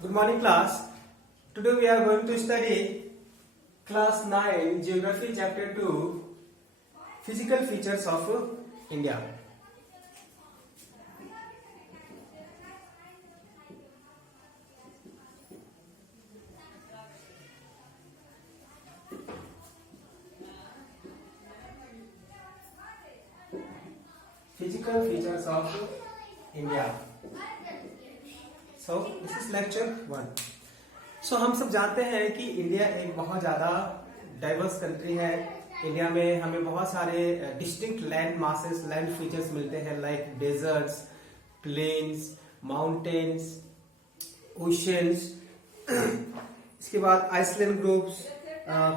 Good morning, class. Today we are going to study class 9 Geography chapter 2 Physical features of India. Physical features of India. So this is lecture 1. So हम सब जानते हैं कि India एक बहुत ज़्यादा diverse country है. India में हमें बहुत सारे distinct land masses, land features मिलते हैं like deserts, plains, mountains, oceans. इसके बाद island groups,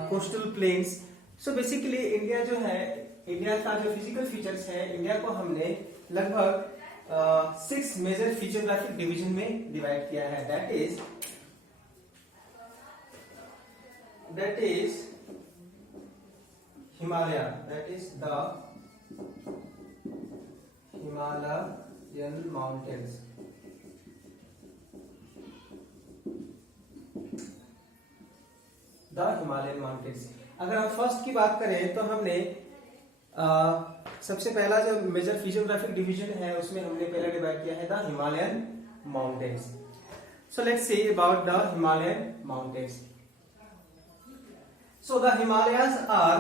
coastal plains. So basically India जो है, इंडिया का जो फिजिकल फीचर्स है, इंडिया को हमने लगभग 6 मेजर फिजियोग्राफिक डिवीजन में डिवाइड किया है. that is Himalaya, that is the Himalayan mountains. The Himalayan mountains. अगर हम फर्स्ट की बात करें तो हमने सबसे पहला जो मेजर फिजियोग्राफिक डिवीजन है उसमें हमने पहला डिवाइड किया है the Himalayan mountains. So let's see about the Himalayan mountains. So the Himalayas are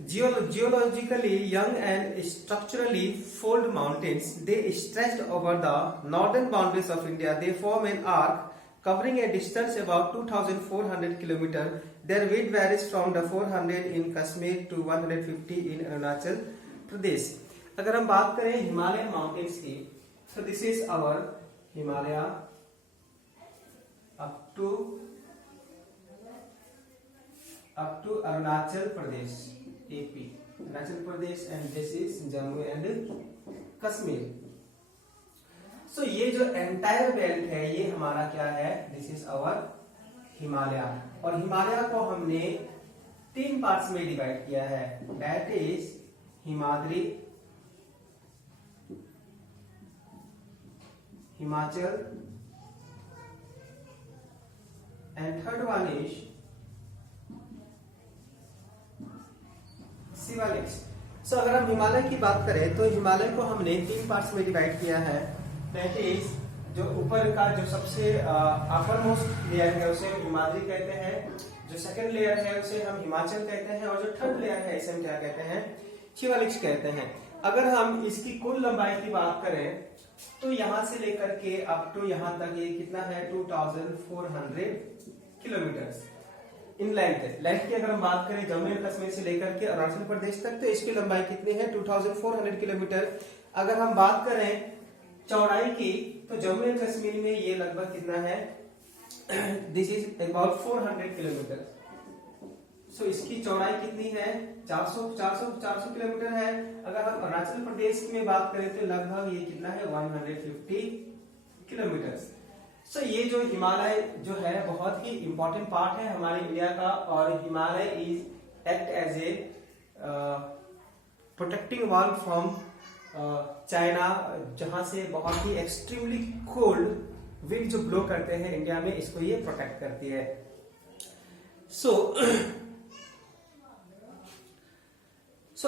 geologically young and structurally fold mountains. They stretch over the northern boundaries of India. They form an arc covering a distance about 2,400 km. Their weight varies from the 400 in Kashmir to 150 in Arunachal Pradesh. अगर हम बात करें Himalayan mountains की, so this is our Himalaya up to Arunachal Pradesh, AP, Arunachal Pradesh, and this is Jammu and Kashmir. So ये जो entire belt है ये हमारा क्या है? This is our Himalaya. और हिमालय को हमने 3 पार्ट्स में डिवाइड किया है. That is Himadri, Himachal, and third one is Shivaliks. So अगर हम हिमालय की बात करें तो हिमालय को हमने 3 पार्ट्स में डिवाइड किया है. दैट इज जो ऊपर का जो सबसे अपर मोस्ट लेयर है उसे हम हिमाद्री कहते हैं. जो सेकंड लेयर है उसे हम हिमाचल कहते हैं. और जो थर्ड लेयर है इसे हम क्या कहते हैं? शिवालिक्स कहते हैं. अगर हम इसकी कुल लंबाई की बात करें तो यहां से लेकर के अप टू यहां तक ये कितना है? 2400 किलोमीटर इन लेंथ की अगर हम बात करें जम्मू एंड कश्मीर से लेकर के अरुणाचल प्रदेश तक तो इसकी लंबाई कितनी है? 2400 किलोमीटर. अगर हम बात करें चौड़ाई की तो जम्मू एंड कश्मीर में ये लगभग कितना है? This is about 400 kilometre. So इसकी चौड़ाई कितनी है? 400 किलोमीटर है. अगर हम अरुणाचल प्रदेश में बात करें तो लगभग ये कितना है? 150 किलोमीटर. सो ये जो हिमालय जो है बहुत ही इंपॉर्टेंट पार्ट है हमारे इंडिया का. और Himalaya is act as a protecting wall from China, जहां से बहुत ही एक्सट्रीमली कोल्ड विंड जो ब्लो करते हैं इंडिया में, इसको ये प्रोटेक्ट करती है. सो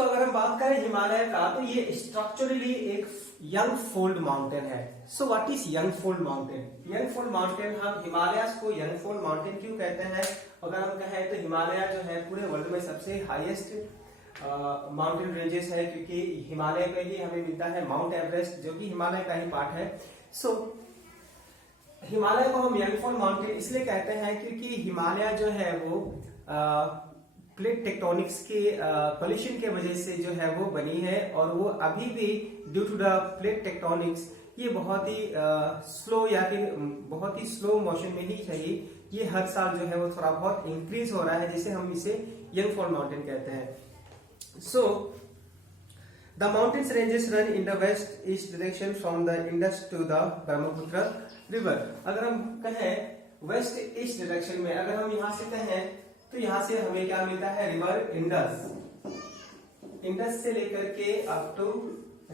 अगर हम बात करें हिमालय का तो ये स्ट्रक्चरली एक यंग फोल्ड माउंटेन है. So what is young fold mountain? Young fold mountain, हम हिमालय को यंग फोल्ड माउंटेन क्यों कहते हैं? अगर हम कहें तो हिमालय जो है पूरे वर्ल्ड में सबसे हाईएस्ट माउंटेन रेंजेस है, क्योंकि हिमालय में ही हमें मिलता है माउंट एवरेस्ट जो कि हिमालय का ही पार्ट है. सो हिमालय को हम यंग फोल्ड माउंटेन इसलिए कहते हैं क्योंकि हिमालय जो है वो प्लेट टेक्टोनिक्स के कोलिशन के वजह से जो है वो बनी है. और वो अभी भी due to the plate tectonics ये बहुत ही स्लो या फिर बहुत ही स्लो मोशन में ही चाहिए. ये हर साल जो है वो थोड़ा बहुत इंक्रीज हो रहा है, जिसे हम इसे यंग फोल्ड माउंटेन कहते हैं. So the mountains ranges run in the west east direction from the Indus to the Brahmaputra river. अगर हम कहें वेस्ट ईस्ट डायरेक्शन में, अगर हम यहां से कहें तो यहां से हमें क्या मिलता है? River Indus. इंडस से लेकर के अप टू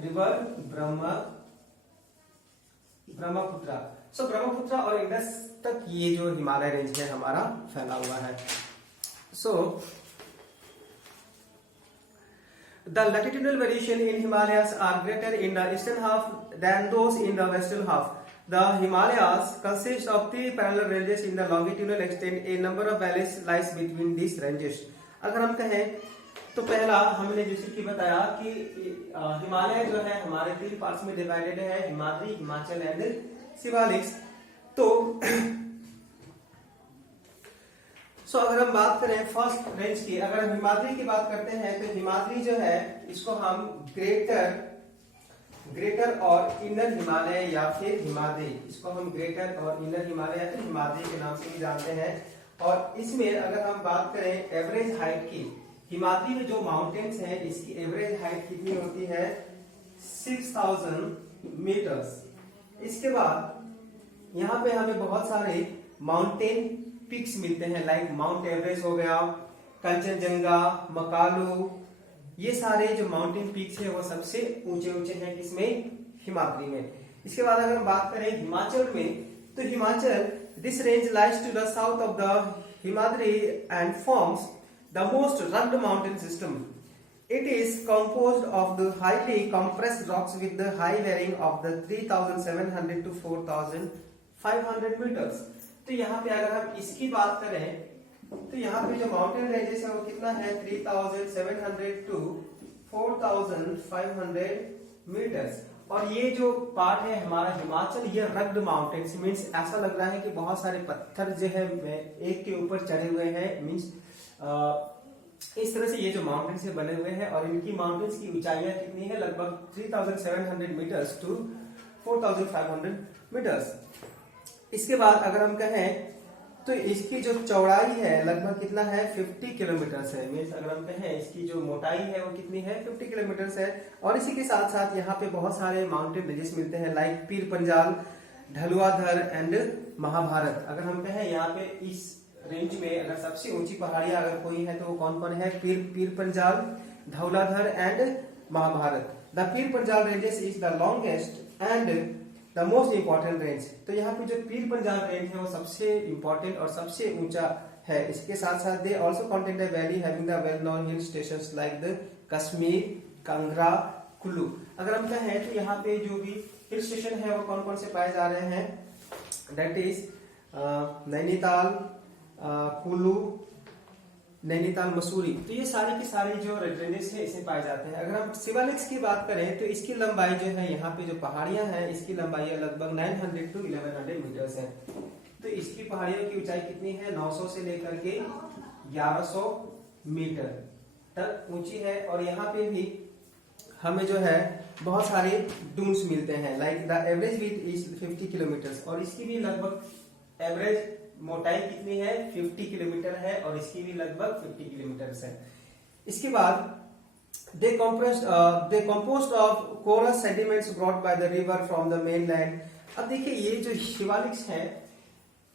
रिवर ब्रह्मपुत्र। सो ब्रह्मपुत्र और इंडस तक ये जो हिमालय रेंज है हमारा फैला हुआ है। सो the latitudinal variation in Himalayas are greater in the eastern half than those in the western half. The Himalayas consist of three parallel ranges in the longitudinal extent. A number of valleys lies between these ranges. अगर हम कहें तो पहला हमने जैसे कि बताया कि हिमालय जो है हमारे तीन पार्ट्स में डिवाइडेड है, हिमाद्री, हिमाचल एंड शिवालिक्स। तो सो अगर हम बात करें फर्स्ट रेंज की, अगर हम हिमाद्री की बात करते हैं तो हिमाद्री जो है इसको हम ग्रेटर और इनर हिमालय या फिर हिमाद्री, इसको हम ग्रेटर और इनर हिमालय या फिर हिमाद्री के नाम से भी जानते हैं। और इसमें अगर हम बात करें एवरेज हाइट की, हिमाद्री में जो माउंटेन्स हैं इसकी एवरेज हाइट कितनी होती है 6000 मीटर्स। इसके बाद यहाँ पे हमें बहुत सारे माउंटेन पिक्स मिलते हैं, लाइक माउंट एवरेस्ट हो गया, कंचनजंगा, मकालू, ये सारे जो माउंटेन पिक्स है वो सबसे ऊंचे ऊंचे हैं किसमें, हिमाद्री में। इसके बाद अगर हम बात करें हिमाचल में, तो Himachal this range lies to the south of the Himadri and forms the most rugged mountain system. It is composed of the highly compressed rocks with the high varying of the 3700 to 4500 meters। तो यहाँ पे अगर हम इसकी बात करें तो यहाँ पे जो माउंटेन रेंजेस है वो कितना है 3700 टू 4500 मीटर्स। और ये जो पार्ट है हमारा हिमाचल, ये रग्ड माउंटेन्स मींस ऐसा लग रहा है कि बहुत सारे पत्थर जो है एक के ऊपर चढ़े हुए हैं, मींस इस तरह से ये जो माउंटेन्स से बने हुए हैं। और इनकी माउंटेन्स की ऊंचाइयां कितनी है, लगभग 3700 मीटर्स टू 4500 मीटर्स। इसके बाद अगर हम कहें तो इसकी जो चौड़ाई है लगभग कितना है 50 किलोमीटर्स है, मीन्स अगर हम कहें इसकी जो मोटाई है वो कितनी है 50 किलोमीटर्स है। और इसी के साथ साथ यहाँ पे बहुत सारे माउंटेन रेंजेस मिलते हैं, लाइक पीर पंजाल, ढलुआधर एंड महाभारत। अगर हम कहें यहाँ पे इस रेंज में अगर सबसे ऊंची पहाड़ियां अगर कोई है तो वो कौन कौन है, Pir Panjal, Dhauladhar and Mahabharat. The Pir Panjal ranges is the longest and the most important range. तो यहाँ पे जो पीर पंजाल रेंज है वो सबसे इंपॉर्टेंट और सबसे ऊंचा है। इसके साथ साथ they also contain the valley having the well known hill stations like the Kashmir, Kangra, Kullu. अगर हम कहें तो यहाँ पे जो भी हिल स्टेशन है वो कौन कौन से पाए जा रहे हैं, दैट इज नैनीताल, कुल्लू, नैनीताल, मसूरी। तो ये सारे के सारे जो रेंजेस है इसमें पाए जाते हैं। अगर हम शिवालिक्स की बात करें तो इसकी लंबाई जो है, यहाँ पे जो पहाड़ियां हैं इसकी लंबाई लगभग 900 टू 1100 मीटर्स है। तो इसकी पहाड़ियों की ऊंचाई कितनी है 900 से लेकर के 1100 मीटर तक ऊंची है। और यहाँ पे भी हमें जो है बहुत सारे डून्स मिलते हैं, like the average width is 50 kilometre. और इसकी भी लगभग एवरेज मोटाई कितनी है 50 किलोमीटर है और इसकी भी लगभग 50 किलोमीटर है। इसके बाद they composed of coarse sediments brought by the river from the mainland. अब देखिए ये जो शिवालिक्स है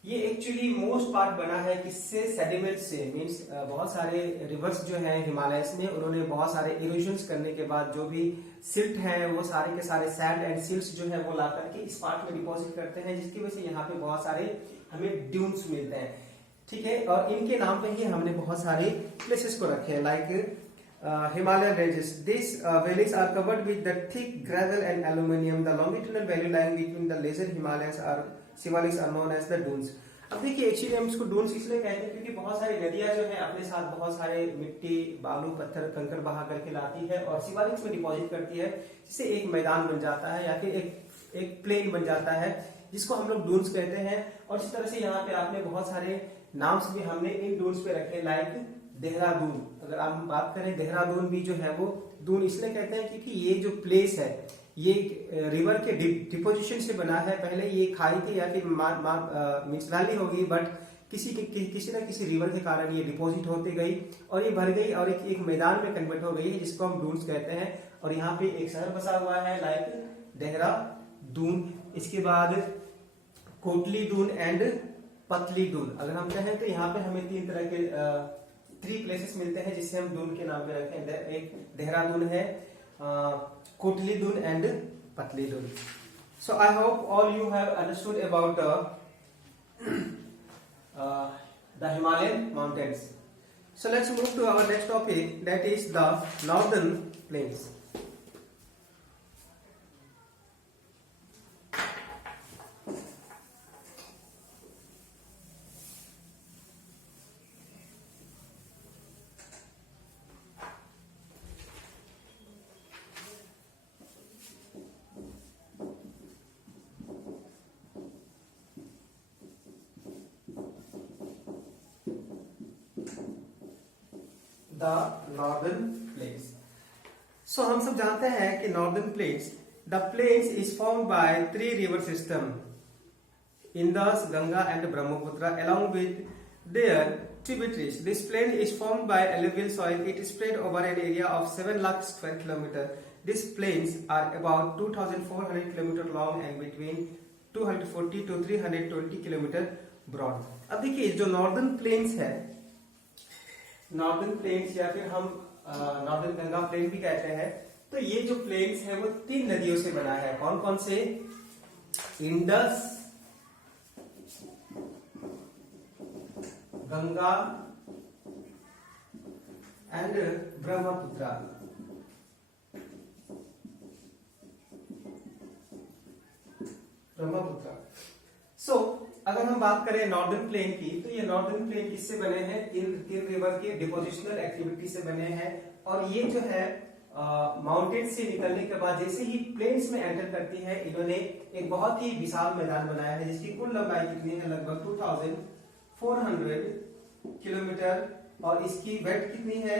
ये एक्चुअली मोस्ट पार्ट बना है किससे, सेडिमेंट से, मींस बहुत सारे रिवर्स जो है हिमालयस में उन्होंने बहुत सारे इरोजन्स करने के बाद जो भी सिल्ट है वो सारे के सारे सैंड एंड सिल्ट्स जो है वो ला करके इस पार्ट में डिपॉजिट करते हैं, जिसकी वजह से यहाँ पे बहुत सारे हमें ड्यून्स मिलते हैं। ठीक है, और इनके नाम पे ही हमने बहुत सारे प्लेसेस को रखे हैं, like Himalayan ranges. These valleys are covered with the thick gravel and aluminium. The longitudinal valley lying between the lesser Himalayas are Shivaliks are known as the dunes. अब देखिए एक्चुअली हम इसको डून्स इसलिए कहते हैं क्योंकि बहुत सारी नदियां जो है अपने साथ बहुत सारे मिट्टी, बालू, पत्थर, कंकड़ बहा करके लाती है और शिवालिक्स में डिपॉजिट करती है, जिससे एक मैदान बन जाता है या फिर एक प्लेन बन जाता है जिसको हम लोग डून्स कहते हैं। और इस तरह से यहाँ पे आपने बहुत सारे नाम्स भी हमने इन डून्स पे रखे, लाइक देहरादून। अगर आप बात करें देहरादून भी जो है वो दून इसलिए कहते हैं क्योंकि ये जो प्लेस है ये रिवर के डिपोजिशन से बना है। पहले ये खाई थी या फिर मिक्सलाली होगी, बट किसी न किसी रिवर के कारण ये डिपॉजिट होती गई और ये भर गई और एक मैदान में कन्वर्ट हो गई है, जिसको हम डून्स कहते हैं। और यहाँ पे एक शहर बसा हुआ है लाइक देहरादून। इसके बाद कोटली दून एंड पतली दून। अगर हम कहें तो यहाँ पे हमें तीन तरह के 3 प्लेसेस मिलते हैं जिससे हम दून के नाम पे रखें। एक देहरादून है, कोटली दून एंड पतली Doon. So I hope all you have understood about the Himalayan mountains. So let's move to our next topic, that is the northern plains. The northern plains. So हम सब जानते हैं कि northern plains, the plains is formed by 3 river system, Indus, Ganga and Brahmaputra, along with their tributaries. This plain is formed by alluvial soil. It is spread over an area of 7 lakh square kilometer. These plains are about 2,400 kilometer long and between 240 to 320 kilometer broad. अब देखिए जो northern plains है, northern plains या फिर हम northern Ganga plane भी कहते हैं, तो ये जो प्लेन्स है वो 3 नदियों से बना है. कौन कौन से? Indus, Ganga and Brahmaputra. So अगर हम बात करें नॉर्दर्न प्लेन की, तो ये नॉर्दर्न प्लेन किससे बने हैं? तीन रिवर के डिपोजिशनल एक्टिविटी से बने हैं. और ये जो है माउंटेन से निकलने के बाद जैसे ही प्लेन्स में एंटर करती है, इन्होंने एक बहुत ही विशाल मैदान बनाया है जिसकी कुल लंबाई कितनी है? लगभग 2400 किलोमीटर. और इसकी वेट कितनी है?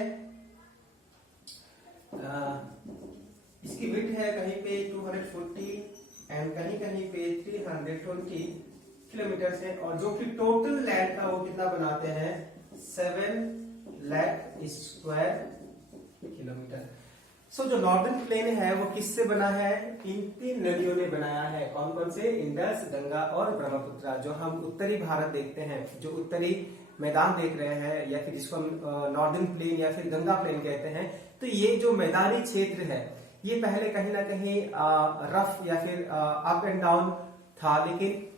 इसकी वेट है कहीं पे 240 एंड कहीं कहीं पे 320 किलोमीटर है. और जो कि टोटल लैंड का वो कितना बनाते हैं? 7 लाख स्क्वायर किलोमीटर. सो जो नॉर्दर्न प्लेन है वो किससे बना है? इन 3 नदियों ने बनाया है. कौन कौन से? इंडस, गंगा और ब्रह्मपुत्र. जो हम उत्तरी भारत देखते हैं, जो उत्तरी मैदान देख रहे हैं, या फिर जिसको हम नॉर्दर्न प्लेन या फिर गंगा प्लेन कहते हैं, तो ये जो मैदानी क्षेत्र है ये पहले कहीं ना कहीं रफ या फिर अप एंड डाउन था, लेकिन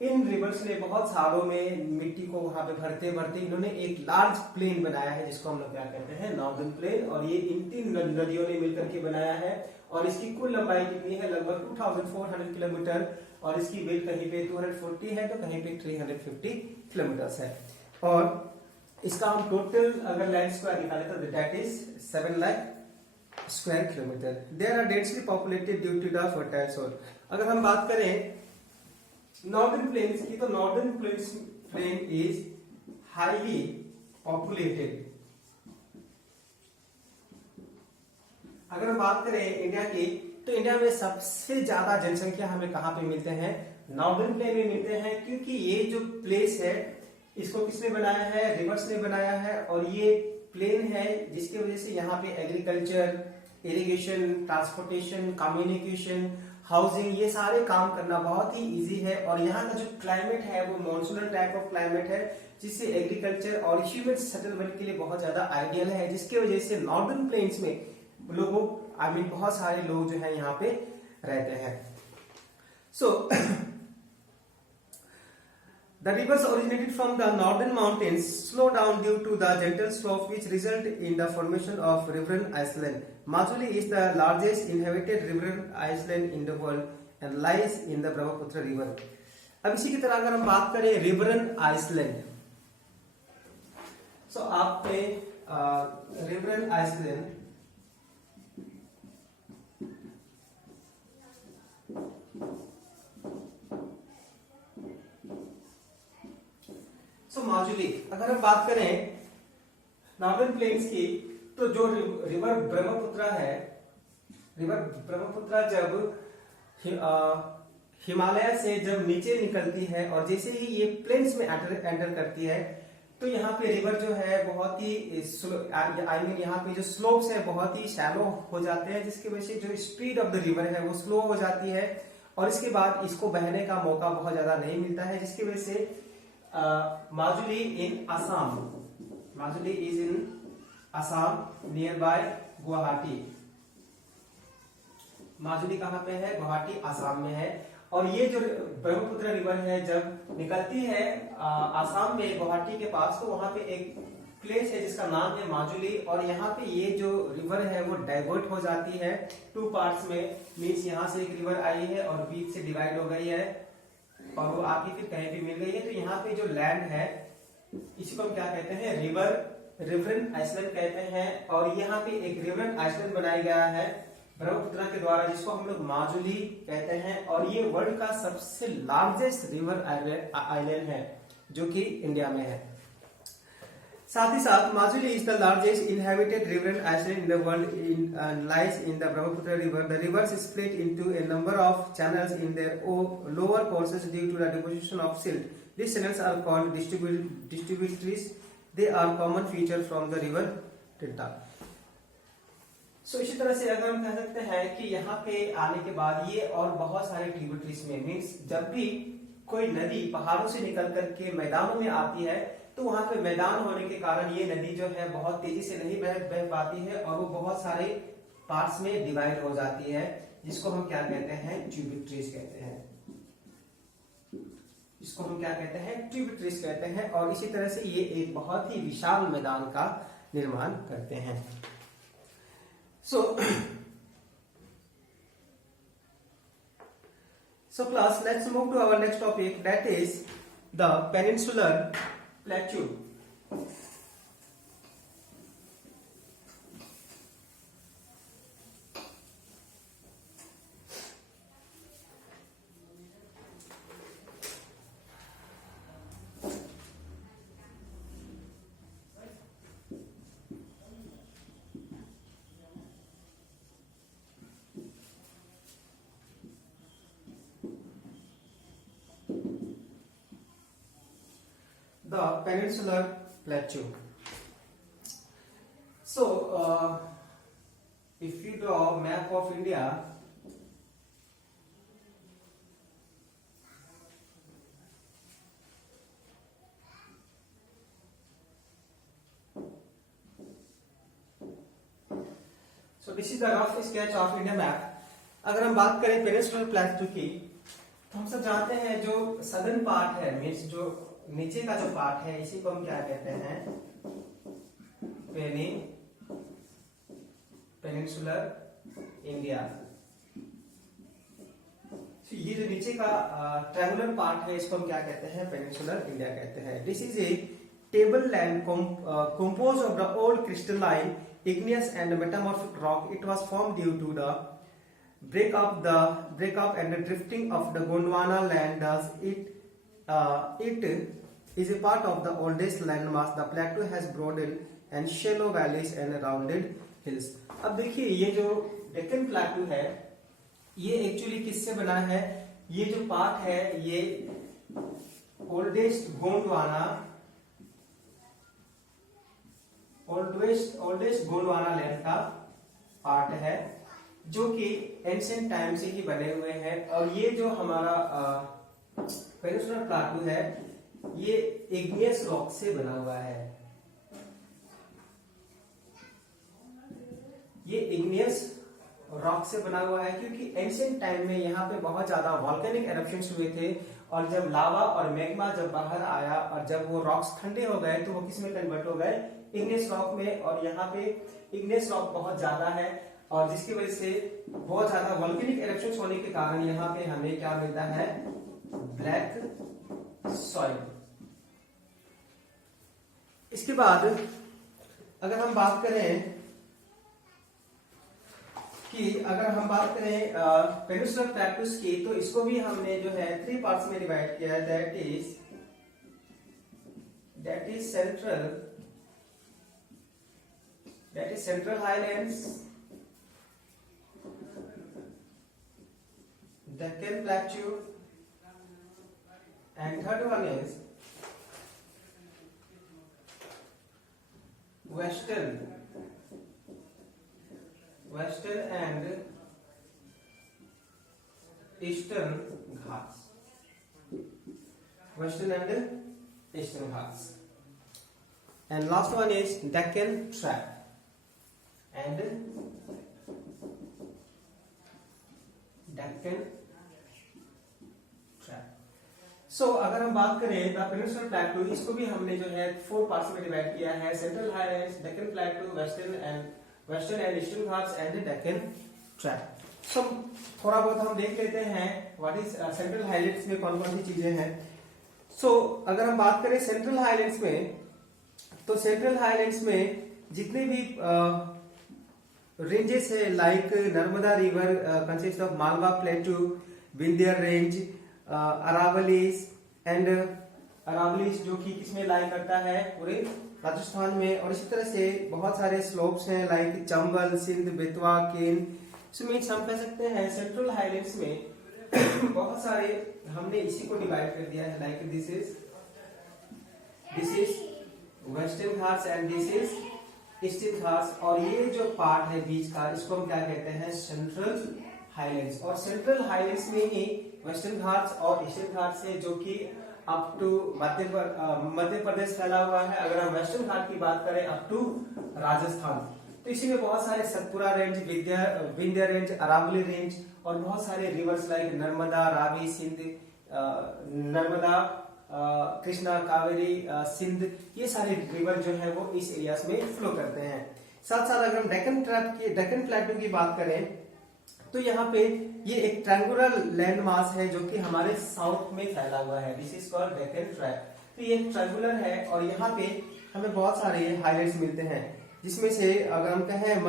इन रिवर्स ने बहुत सालों में मिट्टी को वहां पे भरते भरते इन्होंने एक लार्ज प्लेन बनाया है जिसको हम लोग क्या कहते हैं? Northern plain. और ये इन 3 नदियों ने मिलकर के बनाया है. और इसकी कुल लंबाई कितनी है? लगभग 2400 किलोमीटर. और इसकी वेट कहीं पे 240 है तो कहीं पे 350 किलोमीटर है. और इसका हम टोटल अगर लैंड स्क्वायर निकाले तो that is 7 lakh square kilometre. There are densely populated due to the fertile सोil. अगर हम बात करें नॉर्दर्न प्लेन्स की, तो northern plain is highly populated. अगर हम बात करें इंडिया की, तो इंडिया में सबसे ज्यादा जनसंख्या हमें कहां पे मिलते हैं? नॉर्दर्न प्लेन में मिलते हैं. क्योंकि ये जो प्लेस है इसको किसने बनाया है? रिवर्स ने बनाया है. और ये प्लेन है जिसकी वजह से यहाँ पे agriculture, irrigation, transportation, communication, housing, ये सारे काम करना बहुत ही इजी है. और यहाँ का जो क्लाइमेट है वो मॉनसूनल टाइप ऑफ क्लाइमेट है, जिससे एग्रीकल्चर और ह्यूमन सेटलमेंट के लिए बहुत ज्यादा आइडियल है. जिसकी वजह से नॉर्दर्न प्लेन्स में लोगों बहुत सारे लोग जो है यहाँ पे रहते हैं. सो the rivers originated from the northern mountains slow down due to the gentle slope which result in the formation of riverine island. Majuli is the largest inhabited riverine island in the world and lies in the Brahmaputra river. अब इसी की तरह अगर हम बात करें रिवरन Iceland, सो आपने रिवरन Iceland Majuli, अगर हम बात करें नॉर्दर्न प्लेन्स की, तो जो रिवर ब्रह्मपुत्र है, रिवर ब्रह्मपुत्र जब हिमालय से जब नीचे निकलती है और जैसे ही ये प्लेन्स में एंटर करती है, तो यहाँ पे रिवर जो है बहुत ही यहाँ पे जो स्लोप्स है बहुत ही शैलो हो जाते हैं, जिसकी वजह से जो स्पीड ऑफ द रिवर है वो स्लो हो जाती है. और इसके बाद इसको बहने का मौका बहुत ज्यादा नहीं मिलता है, जिसकी वजह से Majuli in Assam. Majuli is in Assam nearby Guwahati. Majuli कहाँ पे है? गुवाहाटी आसाम में है। और ये जो ब्रह्मपुत्र रिवर है जब निकलती है आसाम में गुवाहाटी के पास, तो वहां पे एक प्लेस है जिसका नाम है माजुली। और यहाँ पे ये जो रिवर है वो डाइवर्ट हो जाती है टू पार्ट्स में, मीन्स यहाँ से एक रिवर आई है और बीच से डिवाइड हो गई है और वो आके फिर कहीं भी मिल गई है। तो यहाँ पे जो लैंड है इसको हम क्या कहते हैं? रिवरन आइसलैंड कहते हैं। और यहाँ पे एक रिवरन आइसलैंड बनाया गया है ब्रह्मपुत्र के द्वारा, जिसको हम लोग माजुली कहते हैं। और ये वर्ल्ड का सबसे लार्जेस्ट रिवर आइलैंड है जो कि इंडिया में है। साथ ही साथ Majuli is the largest inhabited river island in the world in lies in the Brahmaputra river. The river is split into a number of channels in their lower courses due to the deposition of silt. These channels are called distributaries. They are common feature from the river delta. So इसी तरह से अगर हम कह सकते हैं कि यहाँ पे आने के बाद ये और बहुत सारे ट्रिब्यूटरीज में, मीन्स जब भी कोई नदी पहाड़ों से निकल करके मैदानों में आती है तो वहां पे मैदान होने के कारण ये नदी जो है बहुत तेजी से नहीं बह पाती है और वो बहुत सारे पार्ट्स में डिवाइड हो जाती है, जिसको हम क्या कहते हैं? ट्रिब्यूटरीज कहते हैं। इसको हम क्या कहते हैं? ट्रिब्यूटरीज कहते हैं। और इसी तरह से ये एक बहुत ही विशाल मैदान का निर्माण करते हैं। So class, let's move to our next topic, that is the peninsular plateau. The peninsular plateau. So, if you draw a map of India, so this is the rough sketch of India map. अगर हम बात करें peninsular प्लेटू की, तो हम सब जानते हैं जो सदर्न पार्ट है, मीन्स जो नीचे का जो पार्ट है, इसी को हम क्या कहते हैं? Peninsular India. तो ये जो नीचे का ट्रायंगुलर पार्ट है इसको हम क्या कहते हैं? पेनिनसुलर इंडिया कहते हैं। This is a table land composed of the old crystalline, igneous and metamorphic rock. It was formed due to the break up and the drifting of the Gondwana land. Thus it is a part of the oldest landmass. The plateau has broad and shallow valleys and rounded hills. अब देखिए ये जो डेक्कन प्लेटू है ये actually किससे बना है? ये जो पार्ट है ये ओल्डेस्ट गोंडवाना लैंड का पार्ट है जो कि एंशिएंट टाइम से ही बने हुए हैं। और ये जो हमारा पेनिनसुलर प्लेटू है ये इग्नियस रॉक से बना हुआ है। ये इग्नियस रॉक से बना हुआ है क्योंकि एंशिएंट टाइम में यहाँ पे बहुत ज्यादा वॉल्केनिक एरप्शंस हुए थे और जब लावा और मैग्मा जब बाहर आया और जब वो रॉक्स ठंडे हो गए तो वो किस में कन्वर्ट हो गए? इग्नियस रॉक में। और यहाँ पे इग्नियस रॉक बहुत ज्यादा है और जिसकी वजह से बहुत ज्यादा वॉल्केनिक एरप्शंस होने के कारण यहाँ पे हमें क्या मिलता है? Black soil. इसके बाद अगर हम बात करें पेनिनसुलर प्लेटूज की, तो इसको भी हमने जो है 3 पार्ट्स में डिवाइड किया है। That is central highlands, Deccan प्लेटू, and third one is western and eastern Ghats. And last one is Deccan Tract and Deccan trap. So अगर हम बात करें द पेनिनसुलर प्लेटू, इसको भी हमने जो है 4 पार्ट्स में डिवाइड किया है, central highlands, Deccan plateau, western and eastern Ghats and Deccan trap. So थोड़ा बहुत हम देख लेते हैं व्हाट इज सेंट्रल हाईलैंड्स में कौन कौन सी चीजें हैं। सो अगर हम बात करें सेंट्रल हाईलैंड्स में, तो सेंट्रल हाईलैंड्स में जितने भी रेंजेस है like Narmada river consist of Malwa प्लेटू, Vindhya range, Aravallis and Aravallis जो कि किसमें लाई करता है, पूरे राजस्थान में। और इसी तरह से बहुत सारे स्लोप्स हैं लाइक चंबल, सिंध, बेतवा, केन। सो मीन्स हम कह सकते हैं सेंट्रल हाईलैंड्स में बहुत सारे हमने इसी को डिवाइड कर दिया है like this is western Ghats and this is eastern Ghats. और ये जो पार्ट है बीच का, इसको हम क्या कहते हैं, सेंट्रल हाईलैंड्स। और सेंट्रल हाईलैंड्स में ही वेस्टर्न घाट्स और ईस्टर्न घाट्स है जो कि अप टू मध्य प्रदेश फैला हुआ है। अगर हम वेस्टर्न घाट की बात करें अप टू राजस्थान, तो इसी में बहुत सारे Satpura range, Vindhya range, Aravalli range और बहुत सारे रिवर्स लाइक नर्मदा, रावी, सिंध, नर्मदा, कृष्णा, कावेरी, सिंध, ये सारे रिवर जो है वो इस एरियाज में फ्लो करते हैं। साथ साथ अगर हम डेक्कन प्लेटू की बात करें, तो यहाँ पे ये एक ट्रायंगुलर लैंड मास है जो कि हमारे साउथ में फैला हुआ है। This is called Deccan trap. तो ये ट्रायंगुलर है और यहाँ पे हमें बहुत सारे हाईलाइट्स मिलते हैं, जिसमें से अगर हम कहें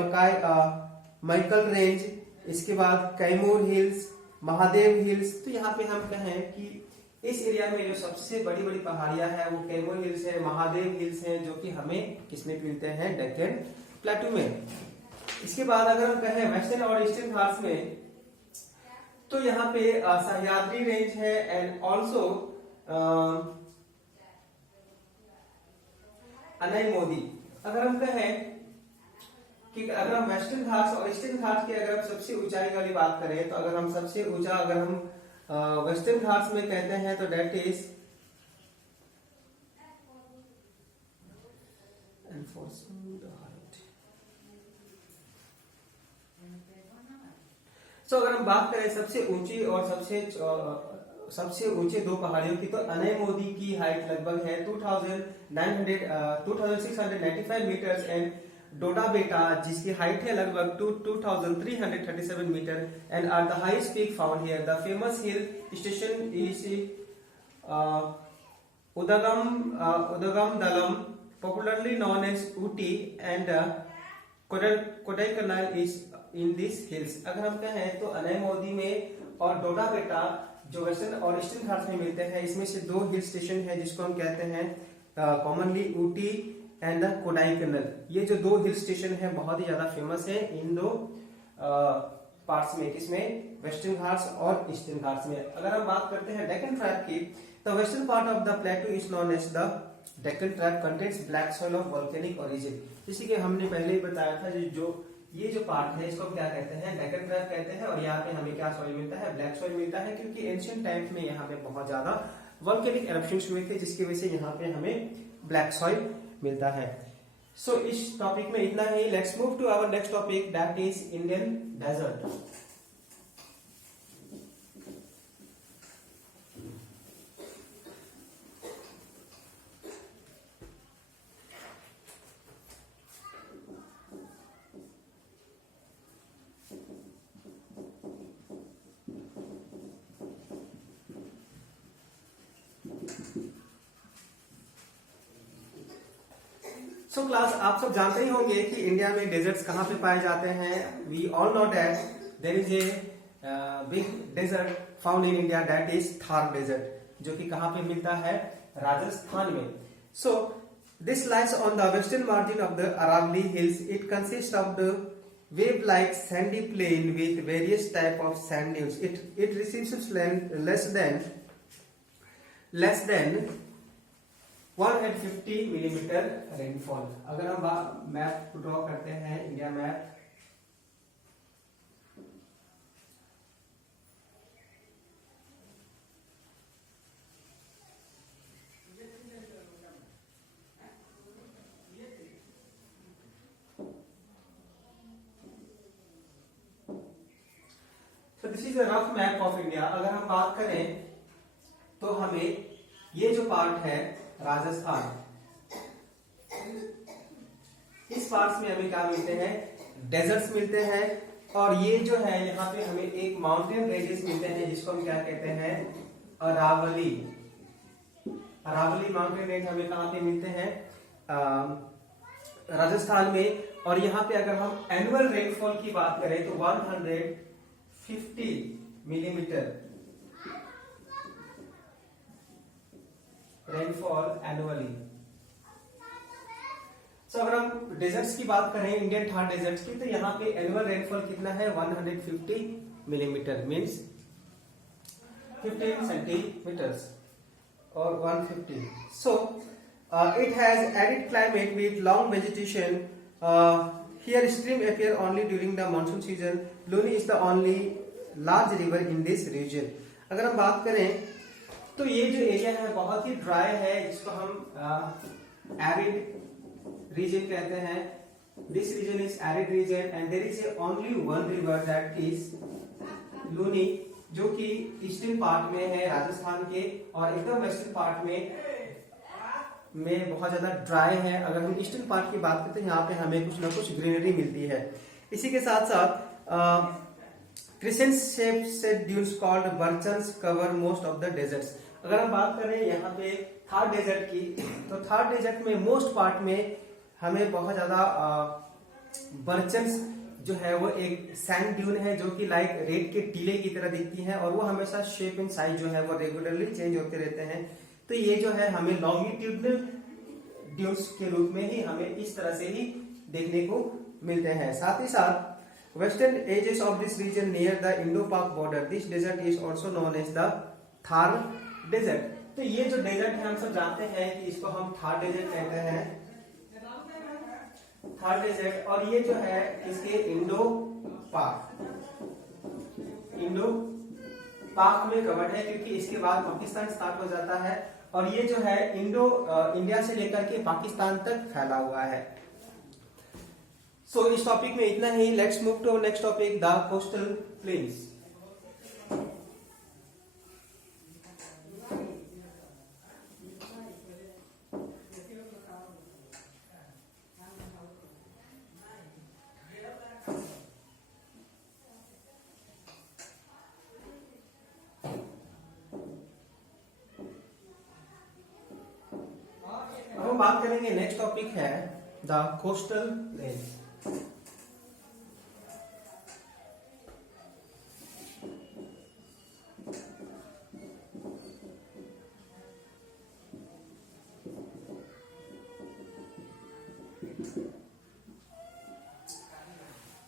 माइकल रेंज, इसके बाद कैमूर हिल्स, महादेव हिल्स। तो यहाँ पे हम कहें कि इस एरिया में जो सबसे बड़ी बड़ी पहाड़ियां हैं वो कैमूर हिल्स है, महादेव हिल्स है, जो कि हमें किसमें मिलते हैं, डेक्कन प्लेटू में। इसके बाद अगर हम कहें वेस्टर्न और ईस्टर्न घाट्स में, तो यहाँ पे सह्याद्री रेंज है एंड ऑल्सो अनाईमोदी। अगर हम कहें कि अगर हम वेस्टर्न घाट्स और ईस्टर्न घाट्स की अगर हम सबसे ऊंचाई वाली बात करें, तो अगर हम सबसे ऊंचा अगर हम वेस्टर्न घाट्स में कहते हैं तो डेट इज अगर हम बात करें सबसे ऊंची और सबसे ऊंचे 2 पहाड़ियों की, तो अनाईमोदी की हाइट लगभग है 2695 मीटर्स एंड डोडा बेटा जिसकी हाइट है लगभग 2337 metre and are the highest peak found here. The famous hill station is Udhagamandalam, popularly known as Ooty, and Kodaikanal is in this hills. अगर हम कहें तो अनाईमोदी में और डोडा बेटा जो वेस्टर्न और ईस्टर्न घाट्स में मिलते हैं, इसमें से 2 हिल स्टेशन है जिसको हम कहते हैं commonly Ooty and the Kodaikanal. ये जो 2 हिल स्टेशन है बहुत ही ज्यादा फेमस है इन 2 पार्ट्स में, किसमें, वेस्टर्न घाट्स और ईस्टर्न घाट्स में। अगर हम बात करते हैं डेक्कन ट्रैप की, तो western part of the plateau is known as the Deccan trap contains black soil of volcanic origin. जैसे कि हमने पहले ही बताया था, जो ये जो पार्ट है इसको हम क्या कहते हैं, डेक्कन ट्रैप कहते हैं। और यहाँ पे हमें क्या सॉइल मिलता है, ब्लैक सॉइल मिलता है, क्योंकि एंशिएंट टाइम्स में यहाँ पे बहुत ज्यादा वोल्केनिक एरप्शंस हुए थे, जिसकी वजह से यहाँ पे हमें ब्लैक सॉइल मिलता है। सो इस टॉपिक में इतना ही। Let's move to our next topic, that is Indian desert. So class, आप सब जानते ही होंगे कि इंडिया में डेजर्ट्स कहाँ पे पाए जाते हैं। We all know that there is a big desert found in India, that is Thar desert, जो कि कहाँ पे मिलता है, राजस्थान में। So this lies on the western margin of the Aravalli hills. It consist of the wave like sandy plain with various type of sand dunes. It receives less than 150 millimetre rainfall. अगर हम map draw करते हैं, India map, तो this is a rough map of India. अगर हम बात करें तो हमें ये जो पार्ट है राजस्थान, इस पार्ट में हमें क्या मिलते हैं, डेजर्ट्स मिलते हैं, और ये जो है यहाँ पे हमें एक माउंटेन रेंजेस मिलते हैं जिसको हम क्या कहते हैं, अरावली। अरावली माउंटेन रेंज हमें कहाँ पे मिलते हैं, राजस्थान में। और यहाँ पे अगर हम एनुअल रेनफॉल की बात करें तो 150 मिलीमीटर रेनफॉल एनुअली। सो अगर हम डेजर्ट्स की बात करें, इंडियन थार डेजर्ट्स की, तो यहाँ पे एनुअल रेनफॉल कितना है, 150 मिलीमीटर, मीन्स 15 सेंटीमीटर्स और 150। सो it has arid climate with long vegetation. Here stream appear only during the monsoon season. Luni is the only large river in this region. अगर हम बात करें तो ये जो एरिया है बहुत ही ड्राई है, जिसको हम एरिड रीजन कहते हैं। This region is arid region and there is only one river, that is Luni, जो कि ईस्टर्न पार्ट में है राजस्थान के, और एकदम वेस्टर्न पार्ट में बहुत ज्यादा ड्राई है। अगर हम ईस्टर्न पार्ट की बात करते हैं तो यहाँ पे हमें कुछ ना कुछ ग्रीनरी मिलती है। इसी के साथ साथ क्रिसेंट शेप से dunes called barchans cover most of the deserts. अगर हम बात करें यहाँ पे थार डेजर्ट की, तो थार डेजर्ट में मोस्ट पार्ट में हमें बहुत ज्यादा बर्चन्स जो है वो एक सैंड ड्यून है जो कि लाइक रेत के टीले की तरह दिखती है, और वो हमेशा शेप एंड साइज जो है वो रेगुलरली चेंज होते रहते हैं। तो ये जो है हमें लॉन्गिट्यूडनल ड्यून्स के रूप में ही हमें इस तरह से ही देखने को मिलते हैं। साथ ही साथ western edges of this region near the Indo Pak border, this desert is also known as the Thar desert. तो ये जो डेजर्ट है हम सब जानते हैं कि इसको हम थार डेजर्ट कहते हैं, थार डेजर्ट। और ये जो है इसके इंडो पाक में कवर्ड है, क्योंकि इसके बाद पाकिस्तान स्टार्ट हो जाता है, और ये जो है इंडिया से लेकर के पाकिस्तान तक फैला हुआ है। सो इस टॉपिक में इतना ही। Let's move to next topic, the coastal plains. हम बात करेंगे, नेक्स्ट टॉपिक है the coastal plains.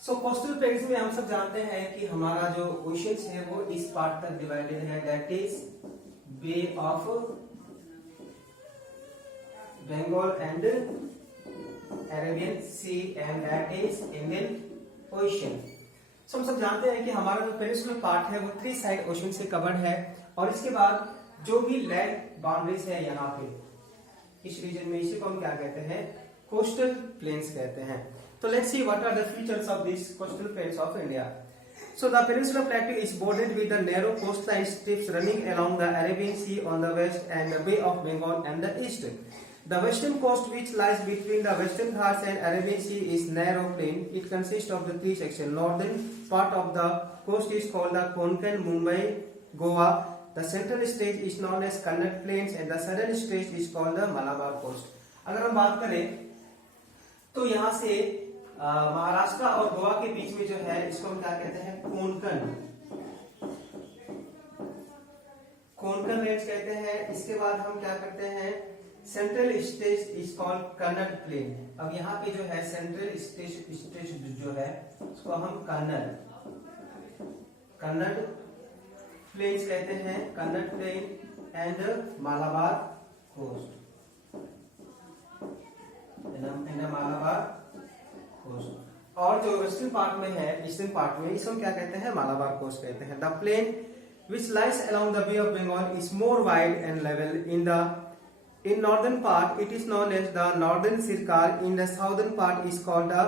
So coastal plains में हम सब जानते हैं कि हमारा जो ओशियंस है वो इस पार्ट तक डिवाइडेड है, that is bay of Bengal and Arabian Sea, and that is Indian Ocean. So हम सब जानते हैं कि हमारा जो पेनिनसुलर पार्ट है वो 3 साइड ओशन से कवर्ड है, और इसके बाद जो भी लैंड बाउंड्रीज है यहाँ पे इस रीजन में, इसी को हम क्या कहते हैं, कोस्टल प्लेन्स कहते हैं। तो let's see what are the features of this coastal plains of India. So the peninsular plateau is bordered with the narrow coastline strips running along the Arabian Sea on the west and the Bay of Bengal and the east. The western coast, which lies between the Western Ghats and Arabian Sea, is narrow plain. It consists of the 3 sections. Northern part of the coast is called the Konkan, Mumbai, Goa. The central stretch is known as Kannada Plains, and the southern stretch is called the Malabar coast. अगर हम बात करें तो यहाँ से महाराष्ट्र और गोवा के बीच में जो है इसको हम क्या कहते हैं, कोंकण रेंज कहते हैं। इसके बाद हम क्या करते हैं, central stage is called Kannada plain. अब यहाँ पे जो है सेंट्रल स्टेज जो है उसको हम कन्नड़ प्लेन्स कहते हैं, Kannada plain and Malabar coast, Malabar coast. और जो वेस्टर्न पार्ट में है, ईस्टर्न पार्ट में, इसको क्या कहते हैं, मालाबार कोस्ट कहते हैं। The plain which lies along the Bay of Bengal is more wide and level. In northern part it is known as the northern Sircar. In the southern part is called the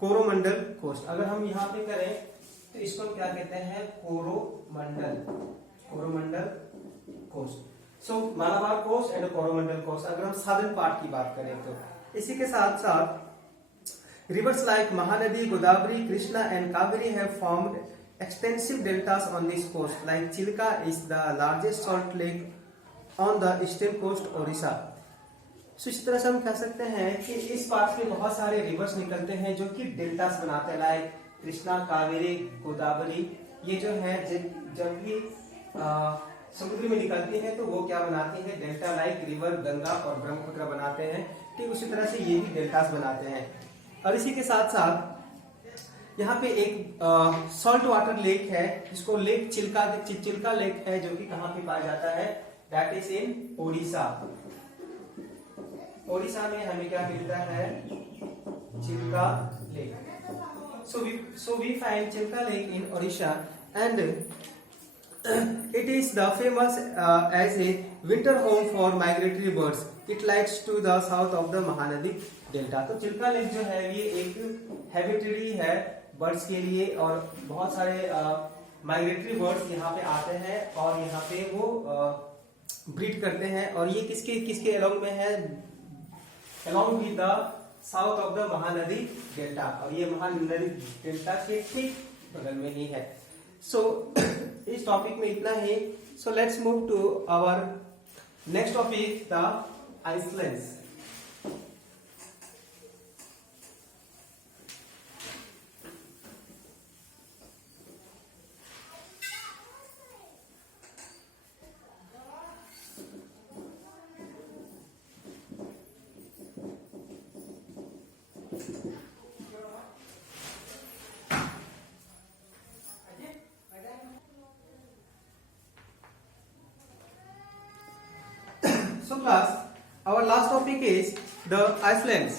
Coromandel coast. अगर हम यहाँ पे करें तो इसको हम क्या कहते हैं, Coromandel, Coromandel coast. So Malabar coast and Coromandel coast, अगर हम साउदर्न पार्ट की बात करें तो। इसी के साथ साथ reverse like Mahanadi, Godavari, Krishna and Kaveri have formed extensive deltas on this coast, like Chilka is the largest salt lake on the eastern coast Orissa. So इस तरह से हम कह सकते हैं कि इस पार्ट से बहुत सारे रिवर्स निकलते हैं जो कि डेल्टास बनाते हैं, लाइक कृष्णा, कावेरी, गोदावरी। ये जो है जब भी समुद्र में निकलती हैं तो वो क्या बनाती हैं, डेल्टा, लाइक रिवर गंगा और ब्रह्मपुत्र बनाते हैं। ठीक उसी तरह से ये भी डेल्टास बनाते हैं। और इसी के साथ साथ यहाँ पे एक सॉल्ट वाटर लेक है जिसको लेक चिल्का लेक है, जो कि कहाँ पे पाया जाता है, that is in Odisha. Odisha में हमें क्या मिलता है, Chilka lake. So we find Chilka lake in Odisha and it is the famous as a winter home for migratory birds. It lies to the south of the Mahanadi Delta. तो चिल्का लेक जो है ये एक हैबिटेटरी है बर्ड्स के लिए, और बहुत सारे माइग्रेटरी बर्ड्स यहाँ पे आते हैं और यहाँ पे वो ब्रीड करते हैं। और ये किसके अलोंग में है, along with the south of the Mahanadi delta, और ये महानदी डेल्टा के ठीक बगल में ही है। सो इस टॉपिक में इतना ही। So let's move to our next topic, the islands. So class, our last topic is the Icelands.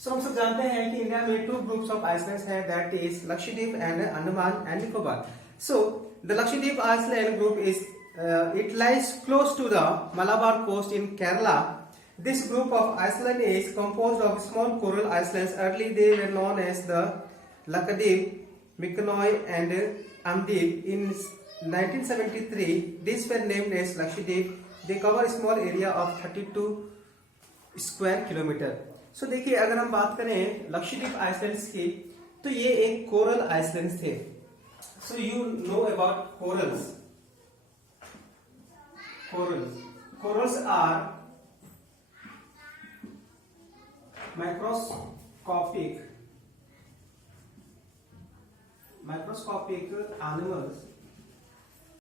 So हम सब जानते हैं कि इंडिया में 2 groups of islands हैं, that is Lakshadweep and Andaman and Nicobar. So the Lakshadweep Island group is it lies close to the Malabar coast in Kerala. This group of island is composed of small coral islands. Early they were known as the Lakadweep, Mykonos and Amdweep. In 1973, these were named as Lakshadweep. They cover a small area of 32 square kilometre. So देखिए, अगर हम बात करें Lakshadweep islands की, तो ये एक coral islands थे। So you know about corals. Corals are microscopic animals